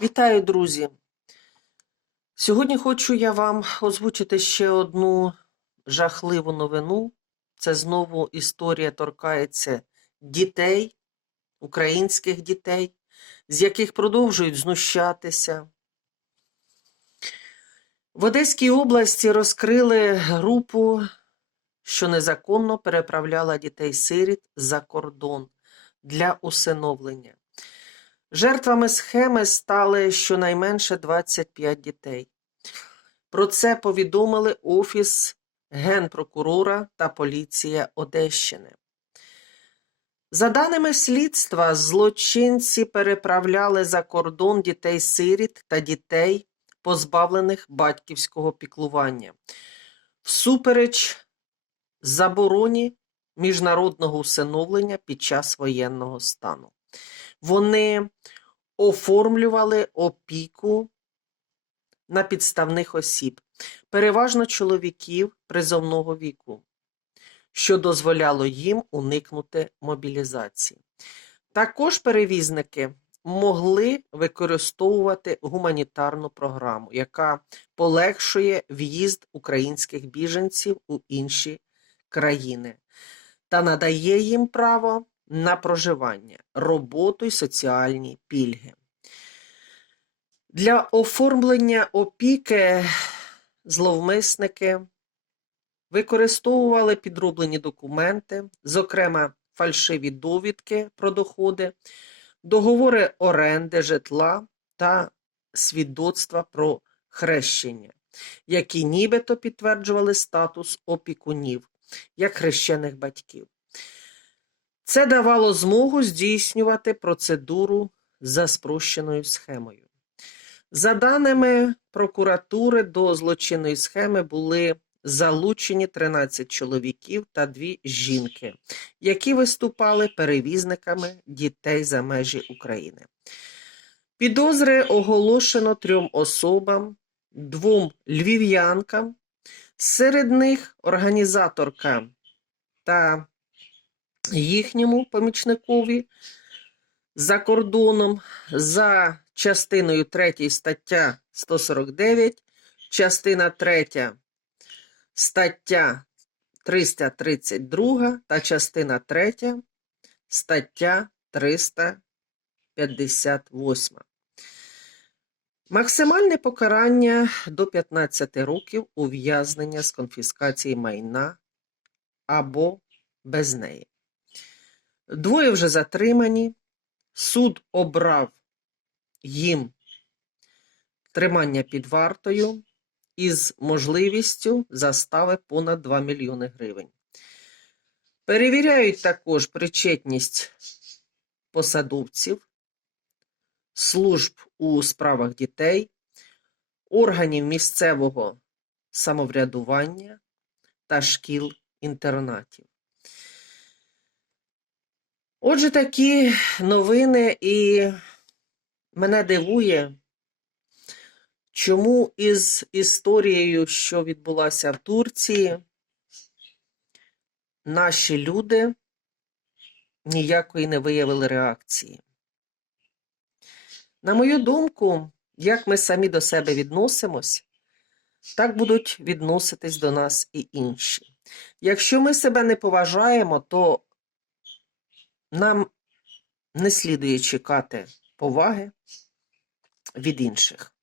Вітаю, друзі! Сьогодні хочу я вам озвучити ще одну жахливу новину. Це знову історія торкається дітей, українських дітей, з яких продовжують знущатися. В Одеській області розкрили групу, що незаконно переправляла дітей-сиріт за кордон для усиновлення. Жертвами схеми стали щонайменше 25 дітей. Про це повідомили Офіс Генпрокурора та поліція Одещини. За даними слідства, злочинці переправляли за кордон дітей-сиріт та дітей, позбавлених батьківського піклування, всупереч забороні міжнародного усиновлення під час воєнного стану. Вони оформлювали опіку на підставних осіб, переважно чоловіків призовного віку, що дозволяло їм уникнути мобілізації. Також перевізники могли використовувати гуманітарну програму, яка полегшує в'їзд українських біженців у інші країни та надає їм право на проживання, роботу і соціальні пільги. Для оформлення опіки зловмисники використовували підроблені документи, зокрема фальшиві довідки про доходи, договори оренди житла та свідоцтва про хрещення, які нібито підтверджували статус опікунів як хрещених батьків. Це давало змогу здійснювати процедуру за спрощеною схемою. За даними прокуратури, до злочинної схеми були залучені 13 чоловіків та 2 жінки, які виступали перевізниками дітей за межі України. Підозри оголошено трьом особам, двом львів'янкам, серед них організаторка та їхньому помічникові за кордоном за частиною 3 стаття 149, частина 3 стаття 332 та частина 3 стаття 358. Максимальне покарання до 15 років ув'язнення з конфіскації майна або без неї. Двоє вже затримані. Суд обрав їм тримання під вартою із можливістю застави понад 2 мільйони гривень. Перевіряють також причетність посадовців, служб у справах дітей, органів місцевого самоврядування та шкіл-інтернатів. Отже, такі новини, і мене дивує, чому із історією, що відбулася в Турції, наші люди ніякої не виявили реакції. На мою думку, як ми самі до себе відносимось, так будуть відноситись до нас і інші. Якщо ми себе не поважаємо, то нам не слідує чекати поваги від інших.